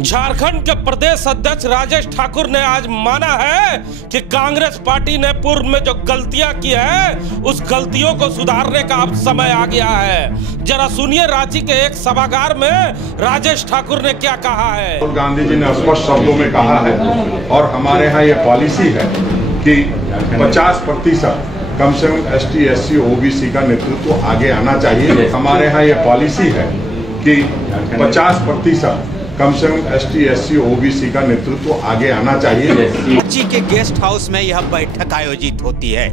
झारखंड के प्रदेश अध्यक्ष राजेश ठाकुर ने आज माना है कि कांग्रेस पार्टी ने पूर्व में जो गलतियां की है उस गलतियों को सुधारने का अब समय आ गया है। जरा सुनिए रांची के एक सभागार में राजेश ठाकुर ने क्या कहा है। राहुल गांधी जी ने स्पष्ट शब्दों में कहा है और हमारे यहाँ ये पॉलिसी है कि 50% कम से कम ST, SC, OBC का नेतृत्व आगे आना चाहिए। हमारे यहाँ ये पॉलिसी है कि 50% कम से कम ST, SC, OBC का नेतृत्व आगे आना चाहिए। रांची के गेस्ट हाउस में यह बैठक आयोजित होती है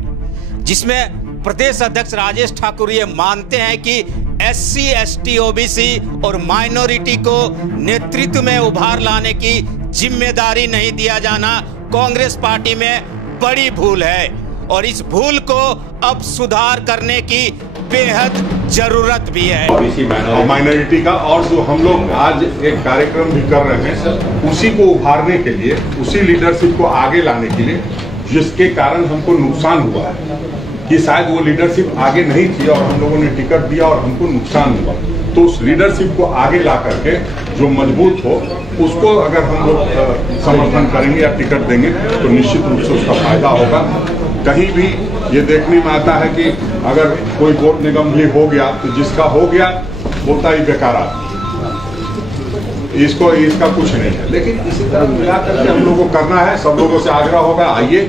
जिसमें प्रदेश अध्यक्ष राजेश ठाकुर ये मानते हैं कि SC, ST, OBC और माइनॉरिटी को नेतृत्व में उभार लाने की जिम्मेदारी नहीं दिया जाना कांग्रेस पार्टी में बड़ी भूल है और इस भूल को अब सुधार करने की बेहद जरूरत भी है। माइनॉरिटी का और जो हम लोग आज एक कार्यक्रम भी कर रहे हैं उसी को उभारने के लिए, उसी लीडरशिप को आगे लाने के लिए, जिसके कारण हमको नुकसान हुआ है कि शायद वो लीडरशिप आगे नहीं थी और हम लोगों ने टिकट दिया और हमको नुकसान हुआ। तो उस लीडरशिप को आगे ला करके जो मजबूत हो उसको अगर हम लोग समर्थन करेंगे या टिकट देंगे तो निश्चित रूप से उसका फायदा होगा। कहीं भी ये देखने में आता है कि अगर कोई वोट निगम भी हो गया तो जिसका हो गया बोलता ही बेकार इसका कुछ नहीं है। लेकिन इसी तरह मिला करके हम लोगों को करना है। सब लोगों से आग्रह होगा आइए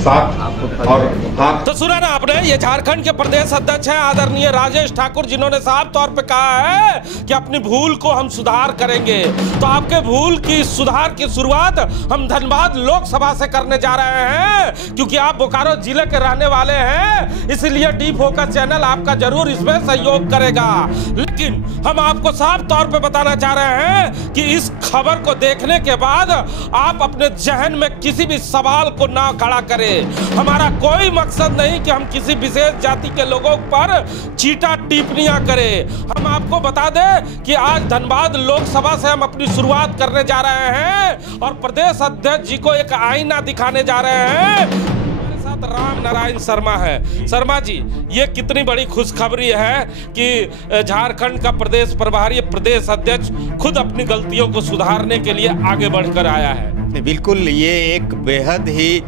साथ और हाथ। तो सुना ना आपने, ये झारखंड के प्रदेश अध्यक्ष हैं आदरणीय राजेश ठाकुर, जिन्होंने साफ तौर पे कहा है कि अपनी भूल को हम सुधार करेंगे। तो आपके भूल की सुधार की शुरुआत हम धनबाद लोकसभा से करने जा रहे हैं, क्योंकि आप बोकारो जिले के रहने वाले हैं, इसलिए डी फोकस चैनल आपका जरूर इसमें सहयोग करेगा। लेकिन हम आपको साफ तौर पे बताना चाह रहे हैं कि इस खबर को देखने के बाद आप अपने जहन में किसी भी सवाल को ना खड़ा करें। हमारा कोई मकसद नहीं कि हम किसी विशेष जाति के लोगों पर चीटा टिप्पणियां करें। हम आपको बता दें कि आज धनबाद लोकसभा से हम अपनी शुरुआत करने जा रहे हैं और प्रदेश अध्यक्ष जी को एक आईना दिखाने जा रहे हैं। हमारे साथ राम नारायण शर्मा है। शर्मा जी, ये कितनी बड़ी खुशखबरी है कि झारखंड का प्रदेश प्रभारी प्रदेश अध्यक्ष खुद अपनी गलतियों को सुधारने के लिए आगे बढ़कर आया है। बिल्कुल, ये एक बेहद ही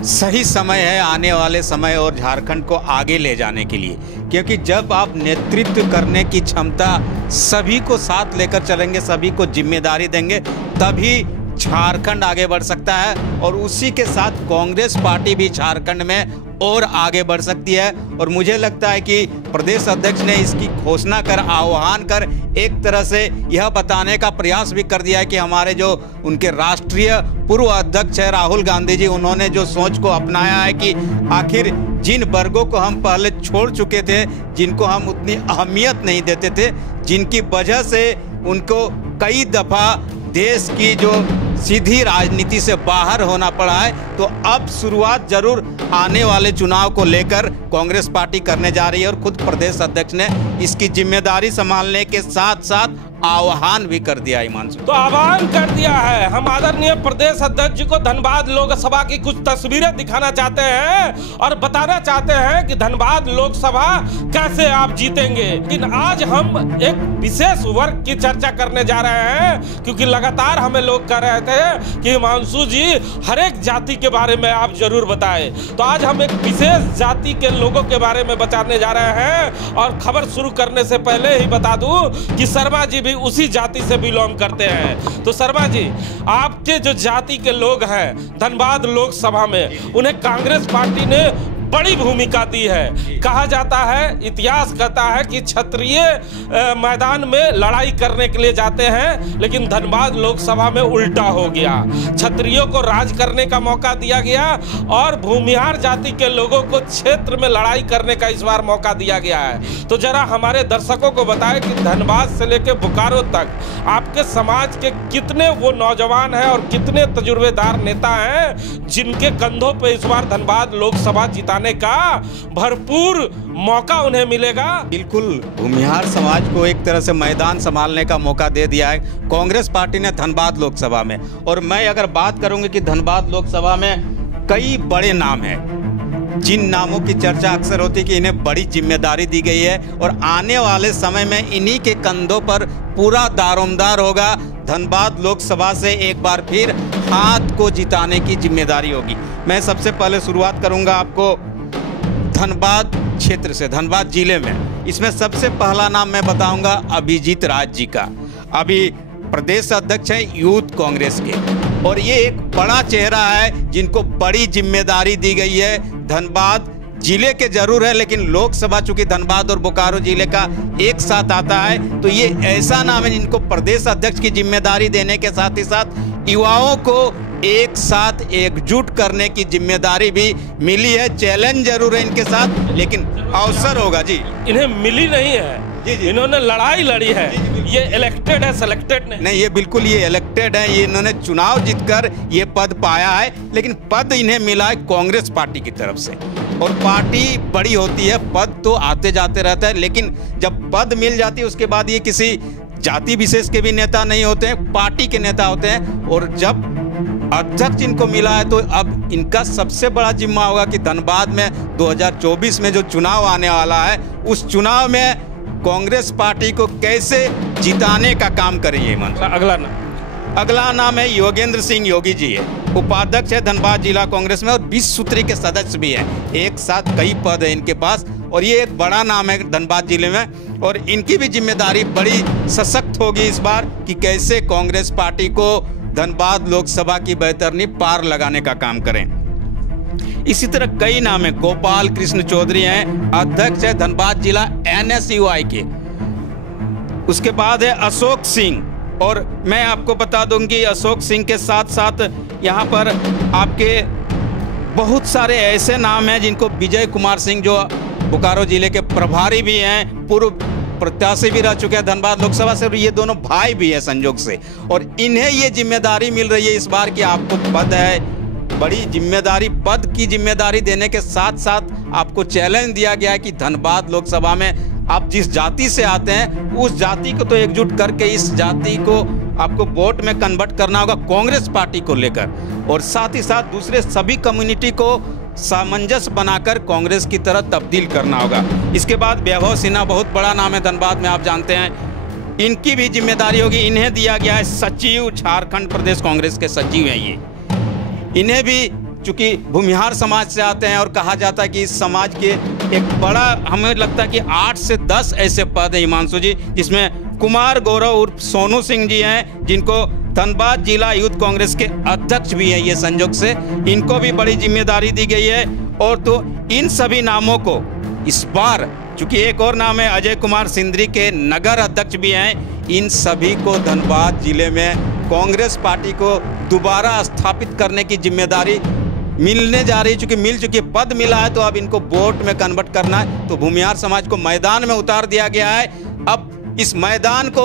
सही समय है आने वाले समय और झारखंड को आगे ले जाने के लिए, क्योंकि जब आप नेतृत्व करने की क्षमता सभी को साथ लेकर चलेंगे, सभी को जिम्मेदारी देंगे, तभी झारखंड आगे बढ़ सकता है और उसी के साथ कांग्रेस पार्टी भी झारखंड में और आगे बढ़ सकती है। और मुझे लगता है कि प्रदेश अध्यक्ष ने इसकी घोषणा कर, आह्वान कर, एक तरह से यह बताने का प्रयास भी कर दिया है कि हमारे जो उनके राष्ट्रीय पूर्व अध्यक्ष है राहुल गांधी जी, उन्होंने जो सोच को अपनाया है कि आखिर जिन वर्गों को हम पहले छोड़ चुके थे, जिनको हम उतनी अहमियत नहीं देते थे, जिनकी वजह से उनको कई दफ़ा देश की जो सीधी राजनीति से बाहर होना पड़ा है, तो अब शुरुआत जरूर आने वाले चुनाव को लेकर कांग्रेस पार्टी करने जा रही है और खुद प्रदेश अध्यक्ष ने इसकी जिम्मेदारी संभालने के साथ साथ आह्वान भी कर दिया। हिमांशु, तो आह्वान कर दिया है। हम आदरणीय प्रदेश अध्यक्ष जी को धनबाद लोकसभा की कुछ तस्वीरें दिखाना चाहते हैं और बताना चाहते हैं कि धनबाद लोकसभा कैसे आप जीतेंगे। लेकिन आज हम एक विशेष वर्ग की चर्चा करने जा रहे हैं, क्योंकि लगातार हमें लोग कह रहे थे कि हिमांशु जी हर एक जाति के बारे में आप जरूर बताएं। तो आज हम एक विशेष जाति के लोगों के बारे में बताने जा रहे हैं। और खबर शुरू करने से पहले ही बता दूं कि शर्मा जी उसी जाति से बिलोंग करते हैं। तो शर्मा जी, आपके जो जाति के लोग हैं धनबाद लोकसभा में, उन्हें कांग्रेस पार्टी ने बड़ी भूमिका दी है। कहा जाता है, इतिहास कहता है कि क्षत्रिय मैदान में लड़ाई करने के लिए जाते हैं, लेकिन धनबाद लोकसभा में उल्टा हो गया। क्षत्रियों को राज करने का मौका दिया गया और भूमिहार जाति के लोगों को क्षेत्र में लड़ाई करने का इस बार मौका दिया गया है। तो जरा हमारे दर्शकों को बताएं कि धनबाद से लेकर बोकारो तक आपके समाज के कितने वो नौजवान हैं और कितने तजुर्बेदार नेता हैं जिनके कंधों पर इस बार धनबाद लोकसभा जिता का भरपूर मौका उन्हें मिलेगा। बिल्कुल, भूमिहार समाज को एक तरह से मैदान संभालने का मौका दे दिया है कांग्रेस पार्टी ने धनबाद लोकसभा में। और मैं अगर बात करूंगी कि धनबाद लोकसभा में कई बड़े नाम हैं, जिन नामों की चर्चा अक्सर होती है कि इन्हें बड़ी जिम्मेदारी दी गई है और आने वाले समय में इन्हीं के कंधों पर पूरा दारोमदार होगा धनबाद लोकसभा से एक बार फिर हाथ को जिताने की जिम्मेदारी होगी। मैं सबसे पहले शुरुआत करूंगा आपको धनबाद क्षेत्र से, धनबाद जिले में। इसमें सबसे पहला नाम मैं बताऊंगा अभिजीत राज जी का। अभी प्रदेश अध्यक्ष है यूथ कांग्रेस के, और ये एक बड़ा चेहरा है जिनको बड़ी जिम्मेदारी दी गई है। धनबाद जिले के जरूर है, लेकिन लोकसभा चूंकि धनबाद और बोकारो जिले का एक साथ आता है, तो ये ऐसा नाम है जिनको प्रदेश अध्यक्ष की जिम्मेदारी देने के साथ ही साथ युवाओं को एक साथ एकजुट करने की जिम्मेदारी भी मिली है। चैलेंज जरूर है इनके साथ, लेकिन अवसर होगा जी। इन्हें मिली नहीं है जी, इन्होंने लड़ाई लड़ी है। ये इलेक्टेड है, सेलेक्टेड नहीं। ये बिल्कुल ये इलेक्टेड है, ये इन्होंने चुनाव जीतकर ये पद पाया है, लेकिन पद इन्हें मिला है कांग्रेस पार्टी की तरफ से। और पार्टी बड़ी होती है, पद तो आते जाते रहता है, लेकिन जब पद मिल जाती है उसके बाद ये किसी जाति विशेष के भी नेता नहीं होते हैं, पार्टी के नेता होते हैं। और जब अध्यक्ष इनको मिला है, तो अब इनका सबसे बड़ा जिम्मा होगा कि धनबाद में 2024 में जो चुनाव आने वाला है, उस चुनाव में कांग्रेस पार्टी को कैसे जिताने का काम करेंगे। अगला नाम है योगेंद्र सिंह योगी जी है, उपाध्यक्ष है धनबाद जिला कांग्रेस में और 20 सूत्री के सदस्य भी हैं। एक साथ कई पद है इनके पास, और ये एक बड़ा नाम है धनबाद जिले में। और इनकी भी जिम्मेदारी बड़ी सशक्त होगी इस बार कि कैसे कांग्रेस पार्टी को धनबाद लोकसभा की बैतरनी पार लगाने का काम करें। इसी तरह कई नाम है। गोपाल कृष्ण चौधरी हैं, अध्यक्ष है धनबाद जिला NSUI के। उसके बाद है अशोक सिंह, और मैं आपको बता दूंगी अशोक सिंह के साथ साथ यहाँ पर आपके बहुत सारे ऐसे नाम हैं जिनको विजय कुमार सिंह, जो बोकारो जिले के प्रभारी भी हैं, पूर्व प्रत्याशी भी रह चुके हैं धनबाद लोकसभा से, और ये दोनों भाई भी हैं संयोग से। और इन्हें ये जिम्मेदारी मिल रही है इस बार कि आपको पद है, बड़ी जिम्मेदारी। पद की जिम्मेदारी देने के साथ साथ आपको चैलेंज दिया गया है कि धनबाद लोकसभा में आप जिस जाति से आते हैं उस जाति को तो एकजुट करके इस जाति को आपको वोट में कन्वर्ट करना होगा कांग्रेस पार्टी को लेकर, और साथ ही साथ दूसरे सभी कम्युनिटी को सामंजस्य बनाकर कांग्रेस की तरफ तब्दील करना होगा। इसके बाद वैभव सिन्हा, बहुत बड़ा नाम है धनबाद में, आप जानते हैं। इनकी भी जिम्मेदारी होगी। इन्हें दिया गया है सचिव, झारखंड प्रदेश कांग्रेस के सचिव हैं ये। इन्हें भी चूंकि भूमिहार समाज से आते हैं, और कहा जाता है कि इस समाज के एक बड़ा, हमें लगता है कि 8 से 10 ऐसे पद हैं हिमांशु जी, जिसमें कुमार गौरव उर्फ सोनू सिंह जी हैं, जिनको धनबाद जिला यूथ कांग्रेस के अध्यक्ष भी हैं ये संयोग से। इनको भी बड़ी जिम्मेदारी दी गई है। और तो इन सभी नामों को इस बार, चूंकि एक और नाम है अजय कुमार सिंदरी के नगर अध्यक्ष भी हैं, इन सभी को धनबाद जिले में कांग्रेस पार्टी को दोबारा स्थापित करने की जिम्मेदारी मिलने जा रही है। चूंकि मिल चुकी पद मिला है, तो अब इनको वोट में कन्वर्ट करना है। तो भूमिहार समाज को मैदान में उतार दिया गया है। अब इस मैदान को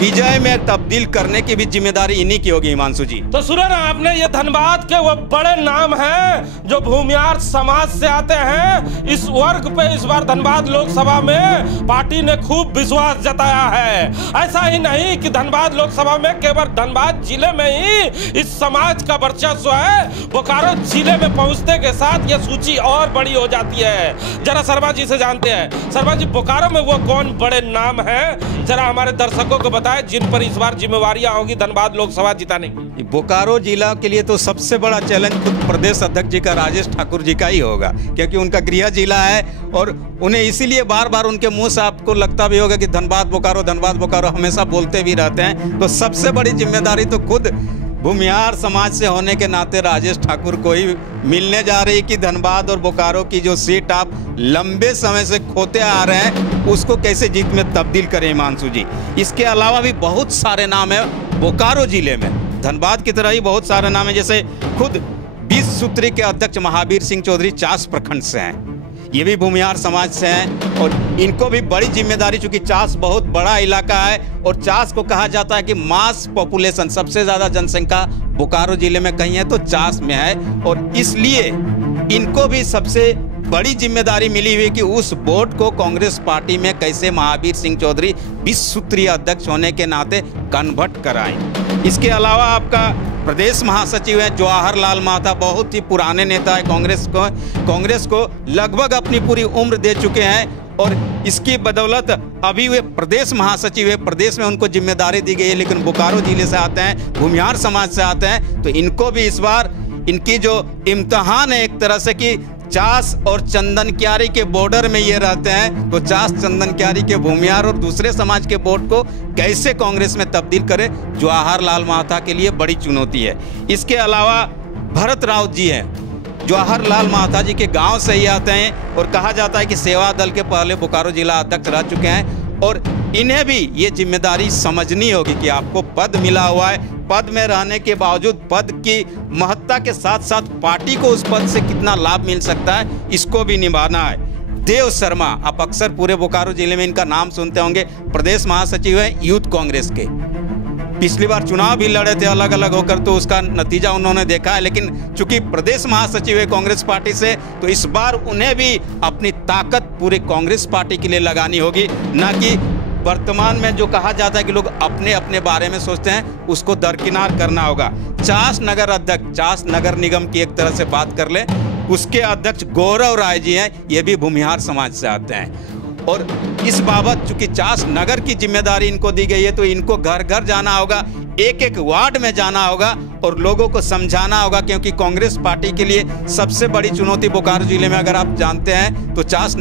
विजय में तब्दील करने की भी जिम्मेदारी इन्हीं की होगी हिमांशु जी। तो सुना ना आपने, ये धनबाद के वो बड़े नाम हैं जो भूमिहार समाज से आते हैं। इस वर्ग पे इस बार धनबाद लोकसभा में पार्टी ने खूब विश्वास जताया है। ऐसा ही नहीं कि धनबाद लोकसभा में केवल धनबाद जिले में ही इस समाज का वर्चस्व है, बोकारो जिले में पहुंचने के साथ ये सूची और बड़ी हो जाती है। जरा शर्मा जी से जानते हैं। शर्मा जी, बोकारो में वो कौन बड़े नाम है, जरा हमारे दर्शकों को बताएं, जिन पर इस बार जिम्मेवारियां होंगी धनबाद लोकसभा जिताने की। बोकारो जिला के लिए तो सबसे बड़ा चैलेंज खुद प्रदेश अध्यक्ष जी का, राजेश ठाकुर जी का ही होगा, क्योंकि उनका गृह जिला है। और उन्हें इसीलिए बार बार उनके मुंह से आपको लगता भी होगा कि धनबाद बोकारो हमेशा बोलते भी रहते हैं। तो सबसे बड़ी जिम्मेदारी तो खुद भूमिहार समाज से होने के नाते राजेश ठाकुर को ही मिलने जा रही कि धनबाद और बोकारो की जो सीट आप लंबे समय से खोते आ रहे हैं, उसको कैसे जीत में तब्दील करें हिमांशु जी। इसके अलावा भी बहुत सारे नाम है बोकारो जिले में, धनबाद की तरह ही बहुत सारे नाम है। जैसे खुद 20 सूत्री के अध्यक्ष महावीर सिंह चौधरी चास प्रखंड से हैं, ये भी भूमिहार समाज से हैं, और इनको भी बड़ी जिम्मेदारी, चूंकि चास बहुत बड़ा इलाका है और चास को कहा जाता है कि मास पॉपुलेशन, सबसे ज़्यादा जनसंख्या बोकारो जिले में कहीं है तो चास में है। और इसलिए इनको भी सबसे बड़ी जिम्मेदारी मिली हुई कि उस वोट को कांग्रेस पार्टी में कैसे महावीर सिंह चौधरी 20 सूत्रीय अध्यक्ष होने के नाते कन्वर्ट कराएं। इसके अलावा आपका प्रदेश महासचिव है जवाहर लाल महता, बहुत ही पुराने नेता है, कांग्रेस को लगभग अपनी पूरी उम्र दे चुके हैं और इसकी बदौलत अभी वे प्रदेश महासचिव है, प्रदेश में उनको जिम्मेदारी दी गई है, लेकिन बोकारो जिले से आते हैं, भूमिहार समाज से आते हैं, तो इनको भी इस बार इनकी जो इम्तहान है एक तरह से कि चास और चंदन क्यारी के बॉर्डर में ये रहते हैं, तो चास चंदन क्यारी के भूमिहार और दूसरे समाज के वोट को कैसे कांग्रेस में तब्दील करे, जवाहर लाल महता के लिए बड़ी चुनौती है। इसके अलावा भरत राउत जी हैं, जवाहर लाल महता जी के गांव से ही आते हैं और कहा जाता है कि सेवा दल के पहले बोकारो जिला अध्यक्ष रह चुके हैं, और इन्हें भी ये जिम्मेदारी समझनी होगी कि आपको पद मिला हुआ है, पद में रहने के बावजूद पद की महत्ता के साथ साथ पार्टी को उस पद से कितना लाभ मिल सकता है, इसको भी निभाना है। देव शर्मा, आप अक्सर पूरे बोकारो जिले में इनका नाम सुनते होंगे, प्रदेश महासचिव हैं यूथ कांग्रेस के। पिछली बार चुनाव भी लड़े थे अलग अलग होकर, तो उसका नतीजा उन्होंने देखा है, लेकिन चूंकि प्रदेश महासचिव है कांग्रेस पार्टी से, तो इस बार उन्हें भी अपनी ताकत पूरे कांग्रेस पार्टी के लिए लगानी होगी, ना कि वर्तमान में जो कहा जाता है कि लोग अपने अपने बारे में सोचते हैं, उसको दरकिनार करना होगा। चास नगर अध्यक्ष, चास नगर निगम की एक तरह से बात कर ले, उसके अध्यक्ष गौरव राय जी हैं, ये भी भूमिहार समाज से आते हैं, और इस बाबत चूंकि चास नगर की जिम्मेदारी इनको दी गई है, तो इनको घर घर जाना होगा, एक एक वार्ड में जाना होगा और लोगों को समझाना होगा, क्योंकि कांग्रेस पार्टी के लिए सबसे बड़ी चुनौती बोकारो जिले में अगर आप जानते हैं तो चास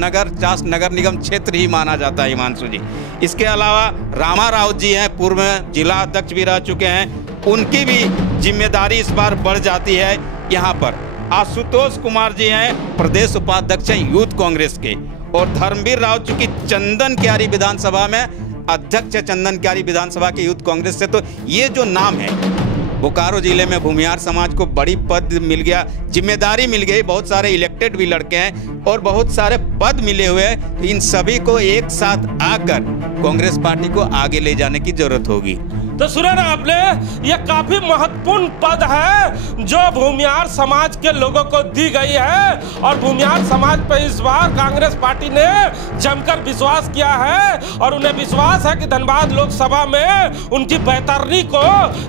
नगर निगम क्षेत्र ही माना जाता है, हिमांशु जी। इसके अलावा रामा राउत जी हैं, पूर्व में जिला अध्यक्ष भी रह चुके हैं, उनकी भी जिम्मेदारी इस बार बढ़ जाती है यहाँ पर। आशुतोष कुमार जी हैं, प्रदेश उपाध्यक्ष हैं यूथ कांग्रेस के, और धर्मवीर राउत चूंकि चंदन क्यारी विधानसभा में अध्यक्ष है, चंदन क्यारी विधानसभा के यूथ कांग्रेस से, तो ये जो नाम है, बोकारो जिले में भूमिहार समाज को बड़ी पद मिल गया, जिम्मेदारी मिल गई, बहुत सारे इलेक्टेड भी लड़के हैं और बहुत सारे पद मिले हुए हैं, तो इन सभी को एक साथ आकर कांग्रेस पार्टी को आगे ले जाने की जरूरत होगी। तो सुना ना आपने, ये काफी महत्वपूर्ण पद है जो भूमिहार समाज के लोगों को दी गई है, और भूमिहार समाज पर इस बार कांग्रेस पार्टी ने जमकर विश्वास किया है, और उन्हें विश्वास है कि धनबाद लोकसभा में उनकी बेहतरनी को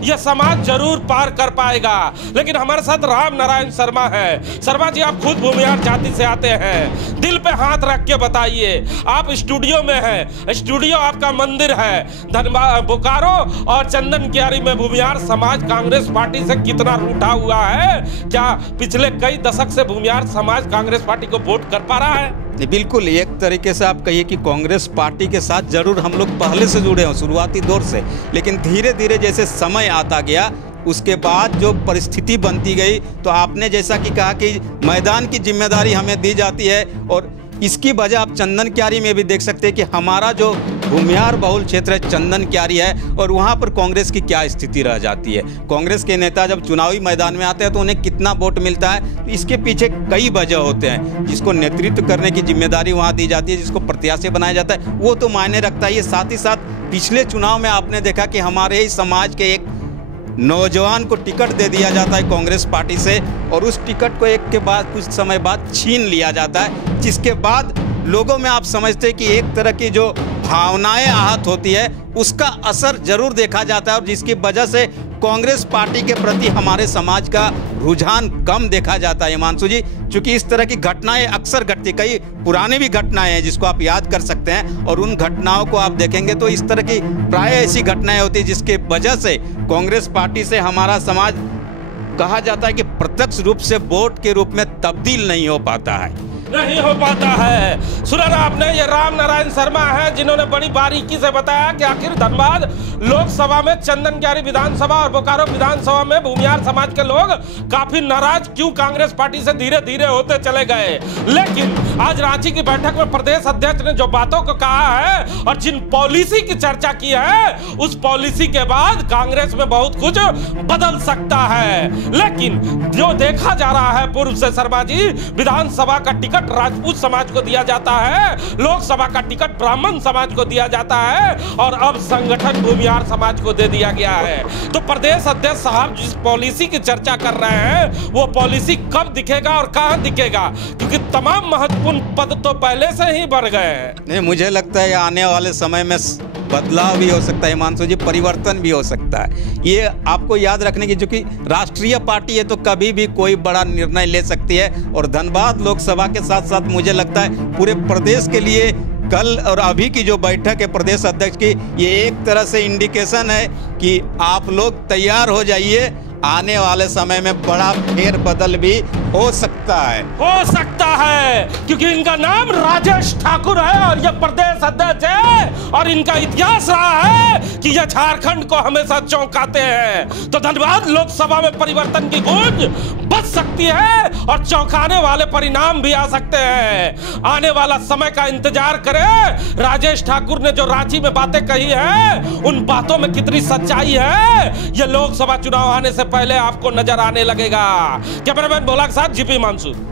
यह समाज जरूर पार कर पाएगा। लेकिन हमारे साथ राम नारायण शर्मा है। शर्मा जी, आप खुद भूमिहार जाति से आते हैं, दिल पे हाथ रख के बताइए, आप स्टूडियो में हैं, स्टूडियो आपका मंदिर है, धनबाद बोकारो और चंदन क्यारी में भूमिहार समाज कांग्रेस पार्टी से कितना रूठा हुआ है? क्या पिछले कई दशक से भूमिहार समाज कांग्रेस पार्टी को वोट कर पा रहा है? बिल्कुल, एक तरीके से आप कहिए कि कांग्रेस पार्टी के साथ जरूर हम लोग पहले से जुड़े हैं शुरुआती दौर से, लेकिन धीरे धीरे जैसे समय आता गया, उसके बाद जो परिस्थिति बनती गई, तो आपने जैसा कि कहा कि मैदान की जिम्मेदारी हमें दी जाती है, और इसकी वजह आप चंदन क्यारी में भी देख सकते हैं कि हमारा जो भूमिहार बहुल क्षेत्र है चंदन क्यारी है, और वहाँ पर कांग्रेस की क्या स्थिति रह जाती है। कांग्रेस के नेता जब चुनावी मैदान में आते हैं तो उन्हें कितना वोट मिलता है, तो इसके पीछे कई वजह होते हैं। जिसको नेतृत्व करने की जिम्मेदारी वहाँ दी जाती है, जिसको प्रत्याशी बनाया जाता है, वो तो मायने रखता है। ये साथ ही साथ पिछले चुनाव में आपने देखा कि हमारे ही समाज के एक नौजवान को टिकट दे दिया जाता है कांग्रेस पार्टी से, और उस टिकट को एक के बाद कुछ समय बाद छीन लिया जाता है, जिसके बाद लोगों में आप समझते हैं कि एक तरह की जो भावनाएं आहत होती है, उसका असर जरूर देखा जाता है, और जिसकी वजह से कांग्रेस पार्टी के प्रति हमारे समाज का रुझान कम देखा जाता है, हिमांशु जी। क्योंकि इस तरह की घटनाएं अक्सर घटती, कई पुरानी भी घटनाएं हैं जिसको आप याद कर सकते हैं, और उन घटनाओं को आप देखेंगे तो इस तरह की प्राय ऐसी घटनाएं होती है जिसके वजह से कांग्रेस पार्टी से हमारा समाज कहा जाता है कि प्रत्यक्ष रूप से वोट के रूप में तब्दील नहीं हो पाता है। नहीं हो पाता है। सुना ना आपने, ये राम नारायण शर्मा है जिन्होंने बड़ी बारीकी से बताया कि आखिर धनबाद लोकसभा में चंदन क्यारी विधानसभा और बोकारो विधानसभा में भूमिहार समाज के लोग काफी नाराज क्यों कांग्रेस पार्टी से धीरे धीरे होते चले गए। लेकिन आज रांची की बैठक में प्रदेश अध्यक्ष ने जो बातों को कहा है और जिन पॉलिसी की चर्चा की है, उस पॉलिसी के बाद कांग्रेस में बहुत कुछ बदल सकता है। लेकिन जो देखा जा रहा है पूर्व से, शर्मा जी, विधानसभा का टिकट राजपूत समाज को दिया जाता है, लोकसभा का टिकट ब्राह्मण समाज को दिया जाता है, और अब संगठन भूमिहार समाज को दे दिया गया है। तो प्रदेश अध्यक्ष साहब जिस पॉलिसी की चर्चा कर रहे हैं, वो पॉलिसी कब दिखेगा और कहां दिखेगा? क्योंकि तमाम महत्वपूर्ण पद तो पहले से ही बढ़ गए हैं। नहीं, मुझे लगता है आने वाले समय में बदलाव भी हो सकता है हिमांशु जी, परिवर्तन भी हो सकता है। ये आपको याद रखने की, क्योंकि राष्ट्रीय पार्टी है तो कभी भी कोई बड़ा निर्णय ले सकती है, और धनबाद लोकसभा के साथ साथ मुझे लगता है पूरे प्रदेश के लिए कल और अभी की जो बैठक है प्रदेश अध्यक्ष की, ये एक तरह से इंडिकेशन है कि आप लोग तैयार हो जाइए, आने वाले समय में बड़ा फेरबदल भी हो सकता है, क्योंकि इनका नाम राजेश ठाकुर है और ये प्रदेश अध्यक्ष है और इनका इतिहास रहा है कि ये झारखंड को हमेशा चौंकाते हैं। तो धनबाद लोकसभा में परिवर्तन की गूंज बच सकती है और चौंकाने वाले परिणाम भी आ सकते हैं। आने वाला समय का इंतजार करें। राजेश ठाकुर ने जो रांची में बातें कही है, उन बातों में कितनी सच्चाई है, ये लोकसभा चुनाव आने से पहले आपको नजर आने लगेगा। कैमरामैन भोला के साथ जीपी मानसूर।